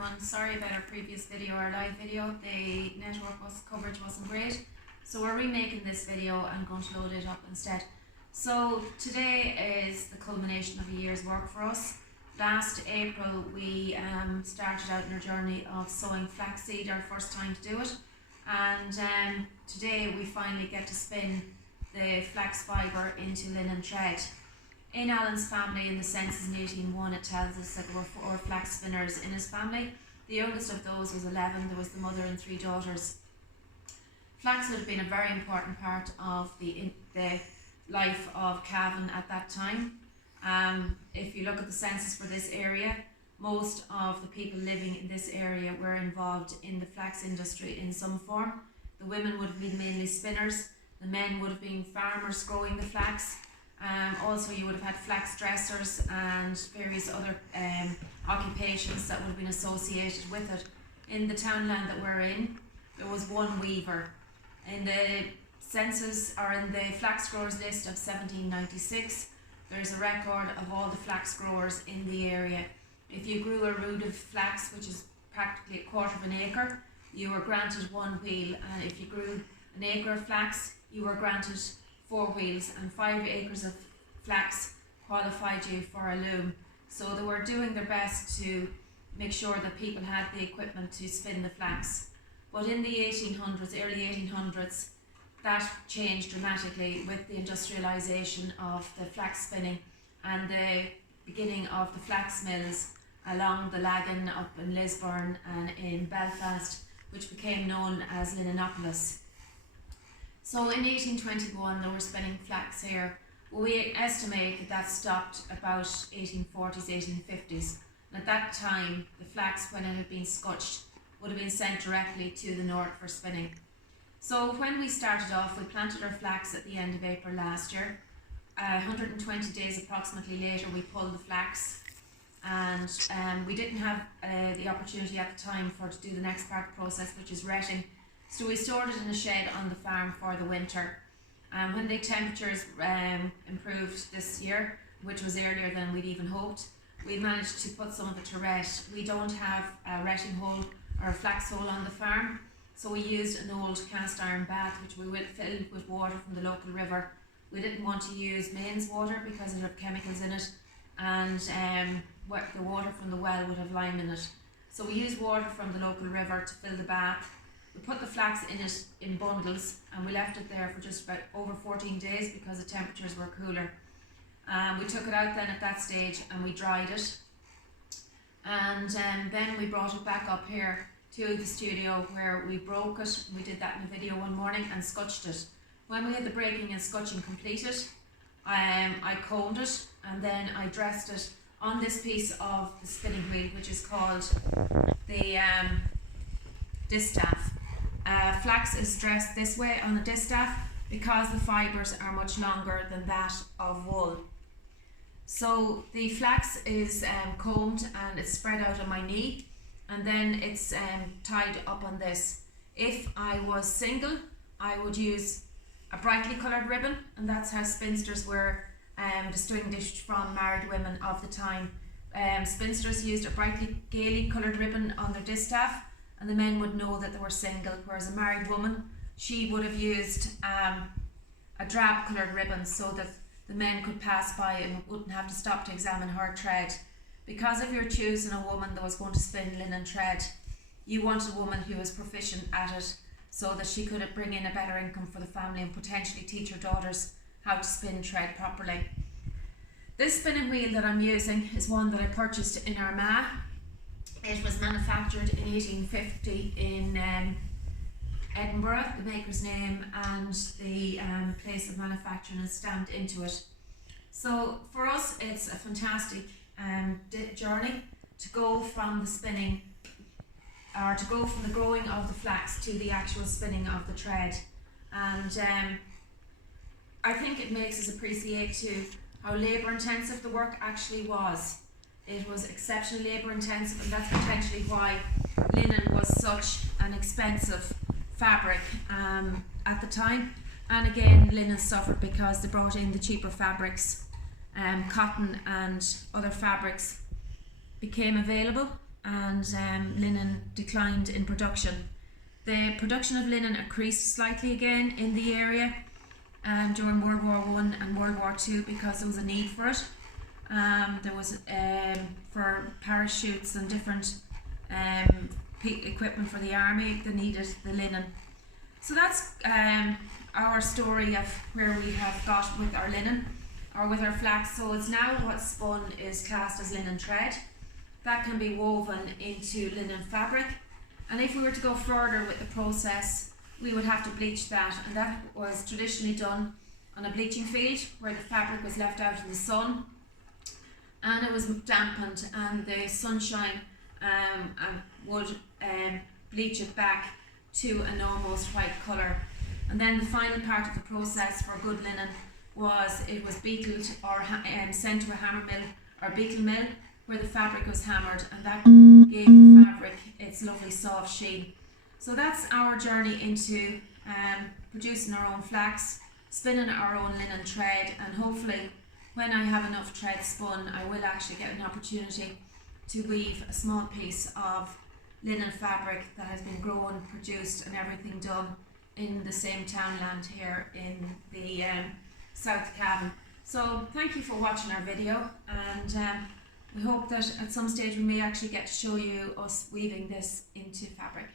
everyone. Sorry about our previous video, our live video. The network coverage wasn't great. So we're remaking this video and going to load it up instead. So today is the culmination of a year's work for us. Last April we started out on our journey of sowing flaxseed, our first time to do it. And today we finally get to spin the flax fibre into linen thread. In Alan's family, in the census in 1801, it tells us that there were 4 flax spinners in his family. The youngest of those was 11. There was the mother and 3 daughters. Flax would have been a very important part of the life of Cavan at that time. If you look at the census for this area, most of the people living in this area were involved in the flax industry in some form. The women would have been mainly spinners. The men would have been farmers growing the flax. Also you would have had flax dressers and various other occupations that would have been associated with it. In the townland that we're in, there was 1 weaver. In the census, or in the flax growers list of 1796, there's a record of all the flax growers in the area. If you grew a rood of flax, which is practically 1/4 of an acre, you were granted 1 wheel, and if you grew an acre of flax, you were granted 4 wheels, and 5 acres of flax qualified you for a loom. So they were doing their best to make sure that people had the equipment to spin the flax. But in the 1800s, early 1800s, that changed dramatically with the industrialisation of the flax spinning and the beginning of the flax mills along the Lagan up in Lisburn and in Belfast, which became known as Linenopolis. So in 1821 they were spinning flax here. We estimate that stopped about 1840s, 1850s. And at that time, the flax, when it had been scutched, would have been sent directly to the north for spinning. So when we started off, we planted our flax at the end of April last year. 120 days approximately later, we pulled the flax, and we didn't have the opportunity at the time to do the next part of the process, which is retting. So we stored it in a shed on the farm for the winter. When the temperatures improved this year, which was earlier than we'd even hoped, we managed to put some of it to ret. We don't have a retting hole or a flax hole on the farm, so we used an old cast iron bath which we filled with water from the local river. We didn't want to use mains water because it had chemicals in it, and the water from the well would have lime in it. So we used water from the local river to fill the bath. We put the flax in it in bundles, and we left it there for just about over 14 days because the temperatures were cooler. We took it out then at that stage and we dried it, and then we brought it back up here to the studio where we broke it. We did that in a video one morning and scutched it. When we had the breaking and scutching completed, I combed it, and then I dressed it on this piece of the spinning wheel, which is called the distaff. Flax is dressed this way on the distaff because the fibres are much longer than that of wool. So the flax is combed and it's spread out on my knee, and then it's tied up on this. If I was single, I would use a brightly coloured ribbon, and that's how spinsters were distinguished from married women of the time. Spinsters used a brightly gaily coloured ribbon on their distaff, and the men would know that they were single, whereas a married woman, she would have used a drab coloured ribbon so that the men could pass by and wouldn't have to stop to examine her thread. Because if you're choosing a woman that was going to spin linen thread, you wanted a woman who was proficient at it so that she could bring in a better income for the family and potentially teach her daughters how to spin thread properly. This spinning wheel that I'm using is one that I purchased in Armagh. It was manufactured in 1850 in Edinburgh, the maker's name and the place of manufacturing is stamped into it. So for us it's a fantastic journey to go from the spinning, or to go from the growing of the flax to the actual spinning of the thread. And I think it makes us appreciate too how labour intensive the work actually was. It was exceptionally labour intensive, and that's potentially why linen was such an expensive fabric at the time. And again, linen suffered because they brought in the cheaper fabrics. Cotton and other fabrics became available, and linen declined in production. The production of linen increased slightly again in the area during World War I and World War II because there was a need for it. There was for parachutes and different equipment for the army, they needed the linen. So that's our story of where we have got with our linen or with our flax. So it's now what's spun is classed as linen thread. That can be woven into linen fabric, and if we were to go further with the process, we would have to bleach that, and that was traditionally done on a bleaching field where the fabric was left out in the sun and it was dampened, and the sunshine would bleach it back to an almost white colour. And then the final part of the process for good linen was it was beetled or sent to a hammer mill or beetle mill where the fabric was hammered, and that gave the fabric its lovely soft sheen. So that's our journey into producing our own flax, spinning our own linen thread, and hopefully when I have enough thread spun, I will actually get an opportunity to weave a small piece of linen fabric that has been grown, produced and everything done in the same townland here in the South Cavan. So thank you for watching our video, and we hope that at some stage we may actually get to show you us weaving this into fabric.